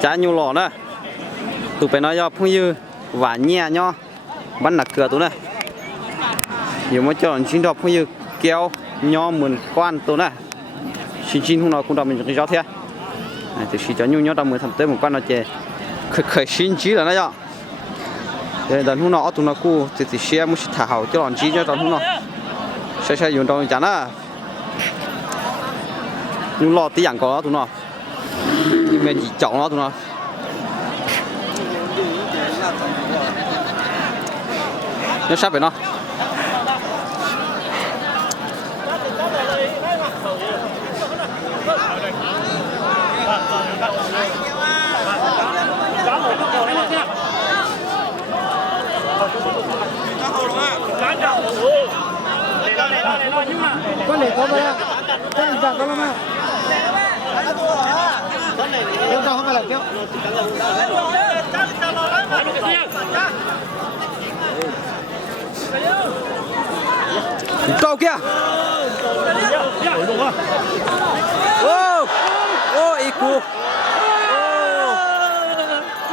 trái nhiều lò nữa tụi phải nói do phong dư và nhẹ nho bắn nặc cửa tụi này nhiều mới chọn chín đọc phong dư kéo nho mượn quan tụi này chín hôm nào cũng đọc mình cái gió thế từ khi cho nhu nhó đọc mượn thầm tới một quan nó chè khởi xin chí là nó dọ để đợt hôm nào tụi nó cu thì xe muốn thả hậu cho bọn chí cho đợt hôm nào sẽ dùng trong chán á nhưng lò tí dạng có tụi nó mình chỉ chọn nó tụi nó nó sắp về nó con này có bao nhiêu? Con này có bao nhiêu? Con sao không phải là kéo? câu kia. Ô, ô, ít cú.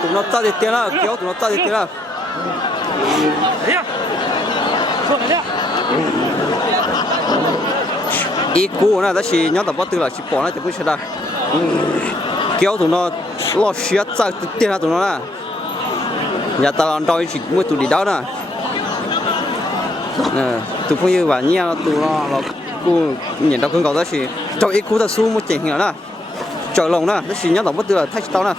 Tụi nó ta đi tiền à, kéo tụi nó ta đi tiền à. Ít cú này, đó chỉ nhóm tập võ tư là chỉ bỏ này thì cũng sẽ ra. Kéo tụi nó lo xía ra tiền ra tụi nó nè. Nhà ta làm đôi chỉ mua tụi đi đâu nè. Tụi phong như và nhia tụi nó cú nhìn đâu không có đó chỉ cho ít cú ta su một chỉnh nữa nè. Chờ lòng nè, đó chỉ nhóm tập võ tư là thay tao nè.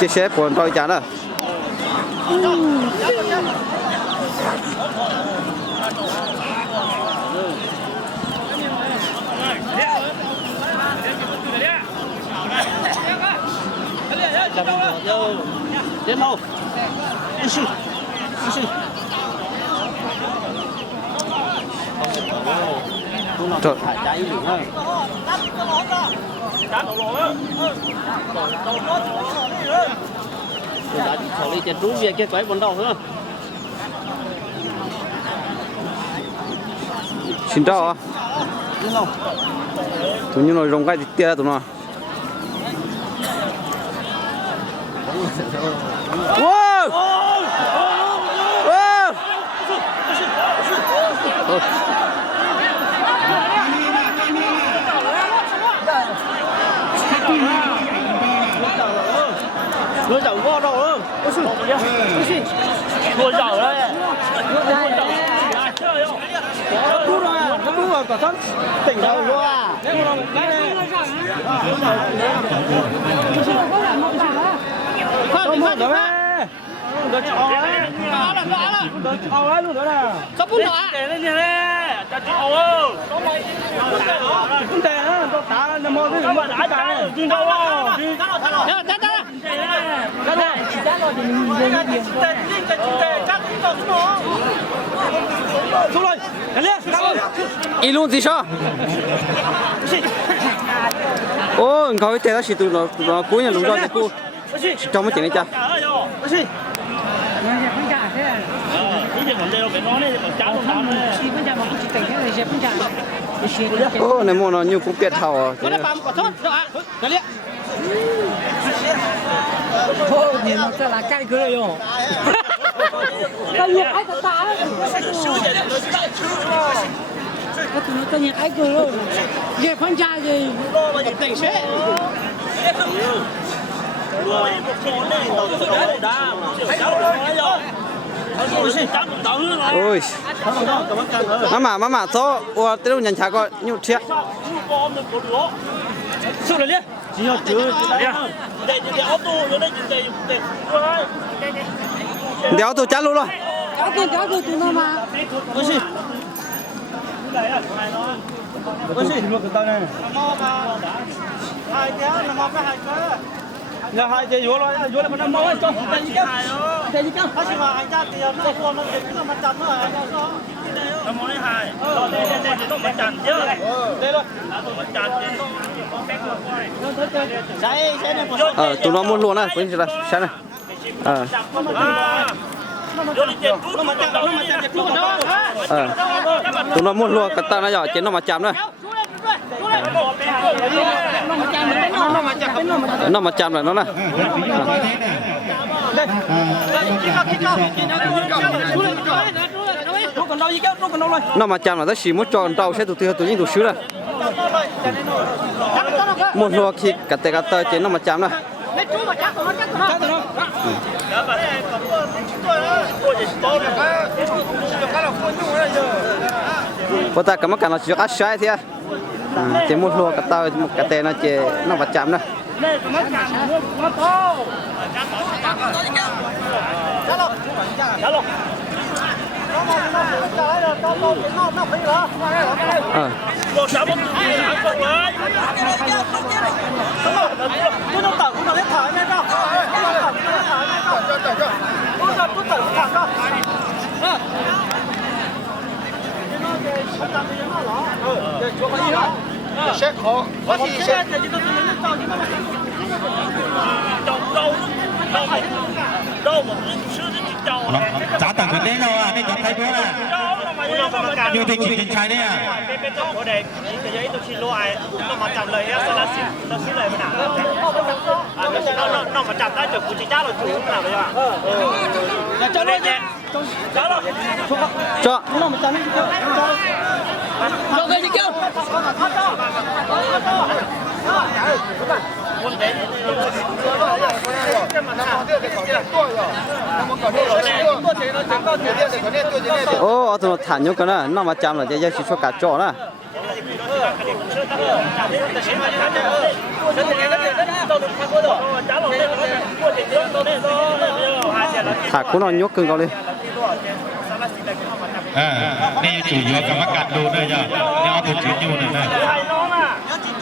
Chia sẻ của tôi chán à. Đến đâu? Trời. Đã thổi đi tiền rú về cái quái bọn đầu nữa. Xin chào ạ. Tụi như nó rong cái tia tụi nó. Wow! Wow! Nó dầu qua đâu ơ? Nó dầu đấy. Nó cú rồi, cả thân tỉnh đầu luôn à? Không một nữa đấy. Được chó đấy. Được chó đấy luôn nữa nè. Sao bún đỏ? Để lên nhà đấy. Cho chó ơi. Không để nữa, tôi đá nó mò cái mà đá cái. Đừng đâu. Đá. Xuống rồi. Ý luôn gì sao? Ô, không biết là chỉ tụi nó cuối nhà lúng ra cô trong mấy chuyện này cha. Ô, này mua nó nhiều cũng biết thầu à. Thôi, nhìn nó sẽ là cay cười rồi. Cái gì ai ta ta? Cái tụi nó cái gì ai cười rồi. Về con trai gì? Tình sẽ. Ôi. Mama, số ô tao nhận trả coi nhiều thiệt. Xuống rồi liền. Chỉ có chữ đây ô tô rồi đây đây. Đéo tôi chát luôn rồi. Đéo tôi tụi nó mà. Ôi xì. Ôi xì, một cái tao này. Hai đéo là một cái hai cái. Nhà hai chơi vô rồi mà nó mò cho. Đây gì cơ? Nó chỉ mà anh ra tiền nó mua nó đến nó mà chặt nó à. Nó mua lấy hai. Đây nó mà chặt chứ. Đây rồi. Nó mà chặt thì nó Tụi nó muốn luôn này, quên chưa đây, xem này. tụi nó muốn lùa cái ta nó giờ trên nó mà chạm nữa nó mà chạm lại nó nè nó mà chạm là nó chỉ muốn cho con trâu sẽ tụi những tụi xứ này muốn lùa khi cái tay trên nó mà chạm nè có ta cầm cái nó chỉ có sai thế chỉ muốn lùa cái tay nó chỉ nó mà chạm nè sẽ khó có gì sẽ giá tầng gần đấy đâu à, đây có thấy bữa này nhiều tình trình trai đấy àเป็นเจ้าของเด็กจะยังต้องชิโร่ไอ้ต้องมาจับเลยสลัดสิเราซื้อเลยมันหนาเรามาจับได้จากกูจีจ้าเราถูกหนาเลยอ่ะเจ้าเนี่ยเจ้าหรอ cho Đâu về đi kêu. ô tụi nó thản nhau cái nè nó mà chạm là chỉ cho cả chỗ nè thả cũng nó nhốt cưng con điนี่จู่ยัวกรรมการดูด้วยจ้ะนี่เอาตัวจืดอยู่นะ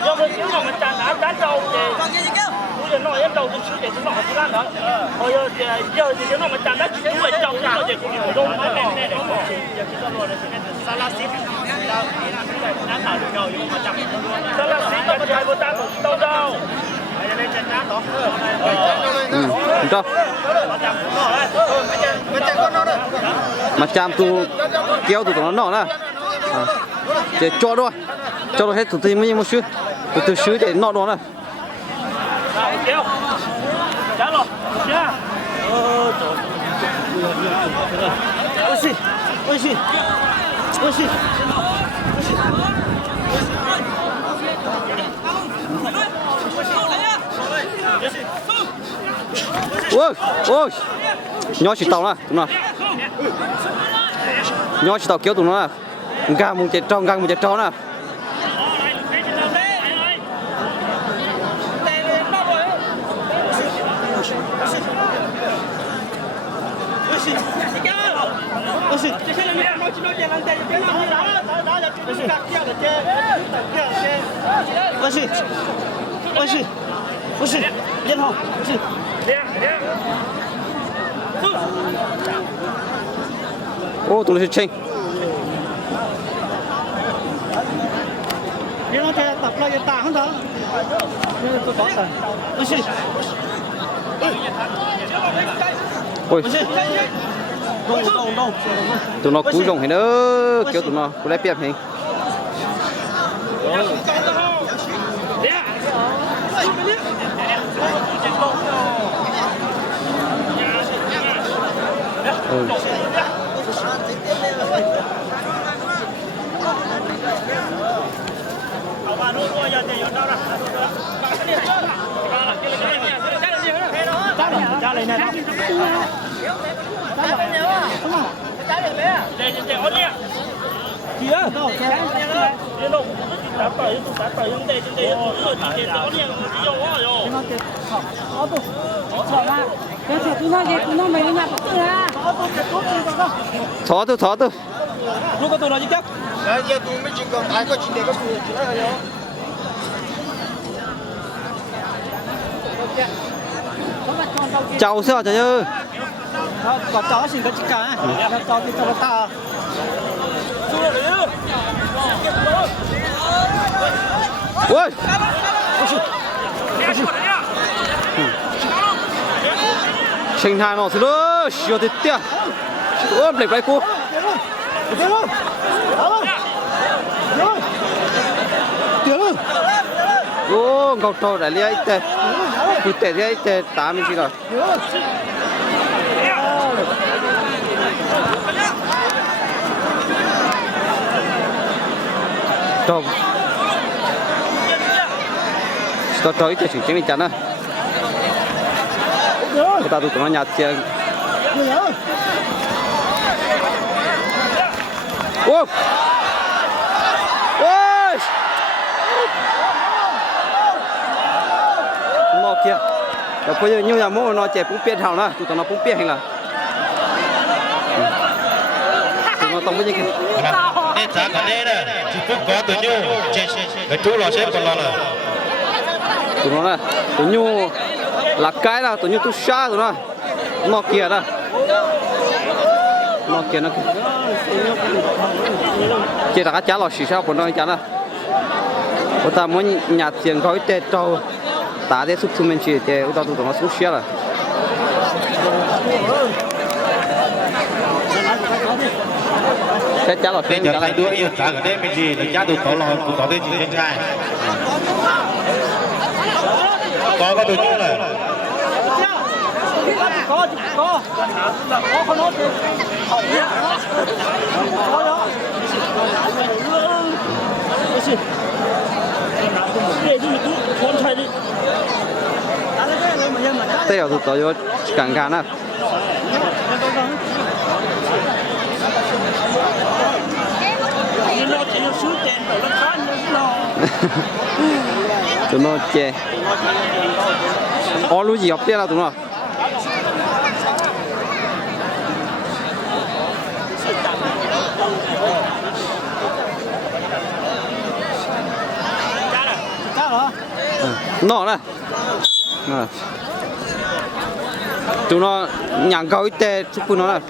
do cái tiếng mà mình chàng đá trâu thì bây giờ nói em trâu tôi chữ để tôi nói cái lan đó giờ thì nó mà chàng đá chữ để trâu nó để cũng nhiều đông này để giờ khi ta nói là cái salad ship đá thảo được nhau nhưng mà chàng salad ship nó chạy vô ta đâu đâu đây chân đá đó cho mà chạm tu kéo tụi nó nọ nè để cho đôi hết tụi mình một xíu tụi xíu để nọ đó nè kéo trả rồi chưa ôi xì ôi nhỏ chỉ tàu nè tụi nó nhỏ chỉ tàu kéo tụi nó nè gà một chạy tròn nè ô tụi nó sẽ chênh Đi nó chơi tập lại tả không đó. Tôi có rồi. ôi tụi nó cúi rồng hay nữa kéo tụi nó lấy piệp hình trả lời này để ổn đi kìa đâu đi đâu đá bảy nhưng để ổn đi vô quá rồi Cái chuyện chúng nó gì chúng nó mấy nhà bác tư ha. thó tôi lúc có tôi nói gì chứ giờ tụi mình chỉ còn ai có chỉ để có phụ chỉ là rồi chào sao trời ơi có chó xin có chiếc cá cho cái cho ta ôi sinh hai nó xíu nữa xíu thì tiếc ô lệch lại cú ô ngọc trâu đã lấy tê cứ tê lấy tê 8 gì rồi trâu trâu ít thì chỉ đi chắn á người ta tụi nó nhạt tiền ô ôi nó kia rồi bây giờ nhiều nhà mua nó chạy cũng biết hào nữa tụi nó cũng biết hay là tụi nó tông cái gì kia nên giá cả đây nè chỉ phút có từ nhu cái chú lò xếp còn lò là tụi nó này tụi nhu là cái là tụi nhu tu sa tụi nó kia đó nó kia nó chỉ là cái chả lò xì sao của nó chả đó người ta muốn nhặt tiền có ít trâu tá để sụp xuống mình chỉ để người ta tụi nó xuống xe là cái chả lò nên giờ lại đua yên giá cả đây mình gì là giá tụi có lò tụi có tên chỉ trên trai có từ nhu này có con nốt có đó thế ở tụi tôi vô càng càng á tụi nó chè ô lúa gì học tiền là tụi nó nó nè tụi nó nhàng câu ít tê chúc nó nè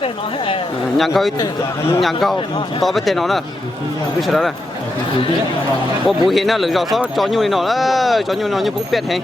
nhàng câu to với tê nó nè cứ sợ đó nè ô bùi hiện nè lưỡi giò xó cho nhu nó đó cho nhu nó như cũng biết hay